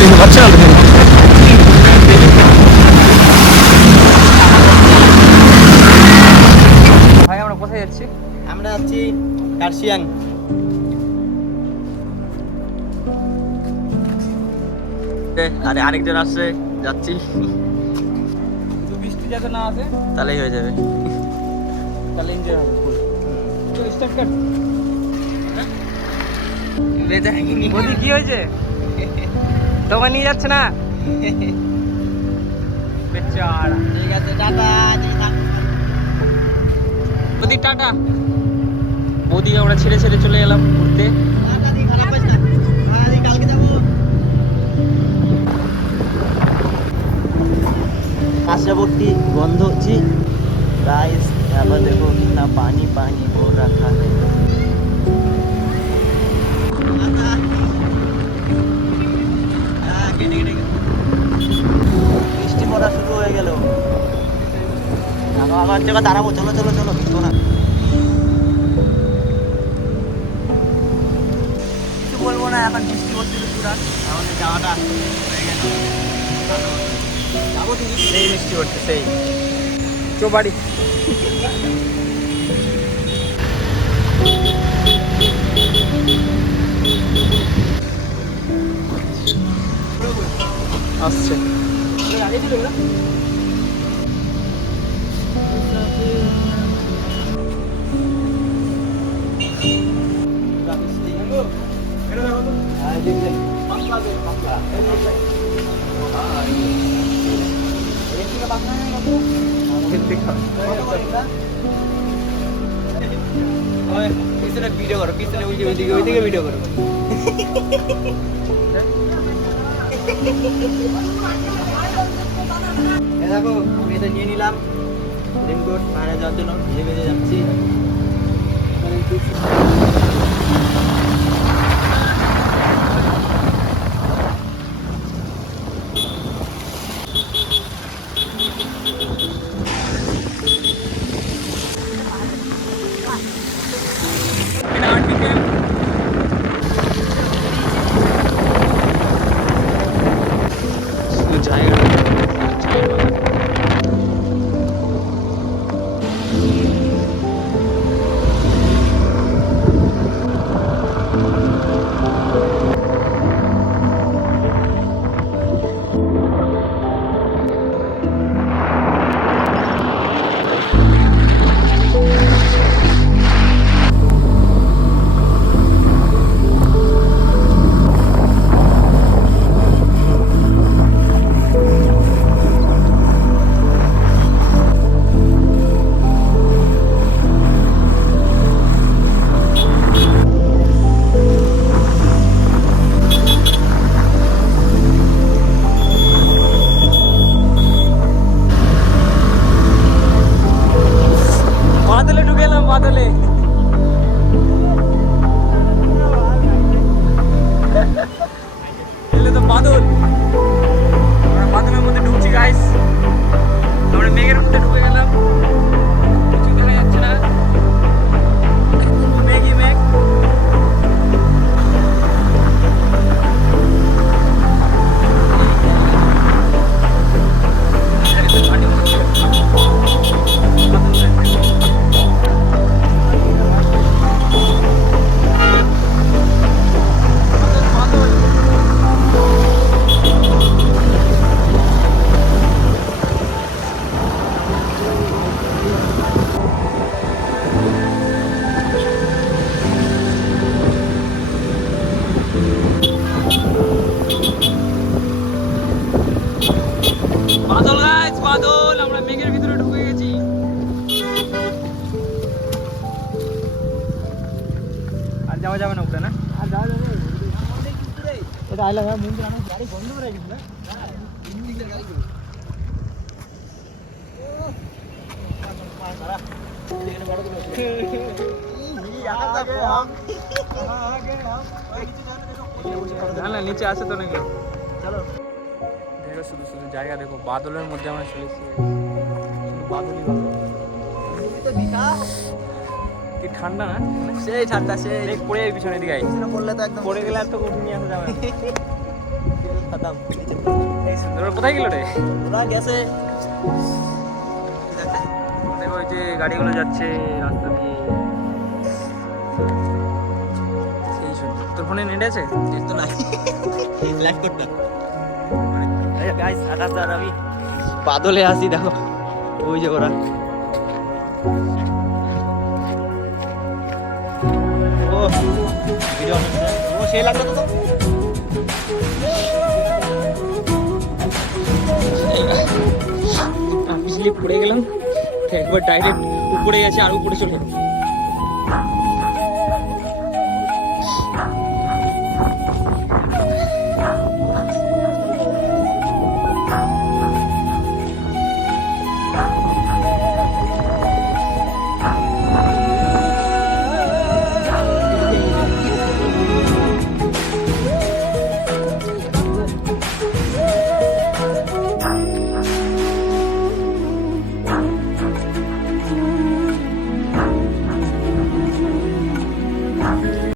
দেখতে পাচ্ছ না? ভাই আমরা কোথায় যাচ্ছি? আমরা যাচ্ছি কার্শিয়াং। আরে আরেকজন আসছে, যাচ্ছি। বৃষ্টি যাতে না আসে তাহলেই হয়ে যাবে, তাহলে এনজয় হবে ফুল। তো স্টার্ট কর। বদি কি হয়েছে? তোমার নিয়ে যাচ্ছে না? বেচারা। ঠিক আছে, টাটা। বদি টাটা। বদিকে আমরা ছেড়ে ছেড়ে চলে এলাম ঘুরতে। কালকে যাবো। पार्श्ववर्ती गंध जी गाइस, यहाँ पर देखो कितना पानी पानी हो रखा है। বৃষ্টি পড়া শুরু হয়ে গেল। আমার জায়গা দাঁড়াবো, চলো চলো চলো, ভিজবো না। কিছু বলবো না, এখন বৃষ্টি হচ্ছিল পুরা, আমাদের যাওয়াটা হয়ে গেল। যাবো তুমি? সেই বৃষ্টি হচ্ছে, সেই চো বাড়ি। আসছে পিছনে ভিডিও করো, পিছনে ওইদিকে ভিডিও করো। দেখো আমি এটা নিয়ে নিলাম রেনকোট, বাইরে যাওয়ার জন্য ভিজে ভিজে যাচ্ছি। বাদলে ঢুকে এলাম, বাদলে। এলে তো বাদল, আমরা বাদলের মধ্যে ঢুকছি গাইস। আমরা মেঘের মধ্যে ঢুকে গেলাম, কিছু দেখা যাচ্ছে না, মেঘই মেঘ। বাদল গাইস, বাদল, আমরা মেঘের ভিতরে ঢুকে গেছি। আর যাওয়া যাবে না উপরে, না? আর যাওয়া যাবে এটা আইলা ভাই, মুন্ডি আমার গাড়ি বন্ধ করে গেছে না। হ্যাঁ, ইঞ্জিনের গাড়ি কি এখানে বড় করে না, নিচে আছে তো নাকি? চলো দেখো, শুধু শুধু জায়গা দেখো, বাদলের মধ্যে আমরা চলে এসেছি, শুধু বাদলই বাদল। কি ঠান্ডা না? সেই ঠান্ডা, সেই পড়ে যাবে পিছনের দিকে, পড়লে তো একদম পড়ে গেলে আর তো উঠে নিয়ে আসা যাবে না। খতম। এই সুন্দর কোথায় গেল রে? ওরা গেছে দেখো ওই যে গাড়িগুলো যাচ্ছে রাস্তা দিয়ে। সেই সুন্দর। তোর ফোনে নেট আছে? নেট তো নাই, লাইক করতে। গাইস আকাশ আর আমি বাদলে আসি, দেখো ওই যে ওরা। ও ভিডিও ও সেই লাগলো তো। আমি স্লিপ পড়ে গেলাম, একবার ডাইরেক্ট উপরে গেছে আর উপরে চলে গেলাম।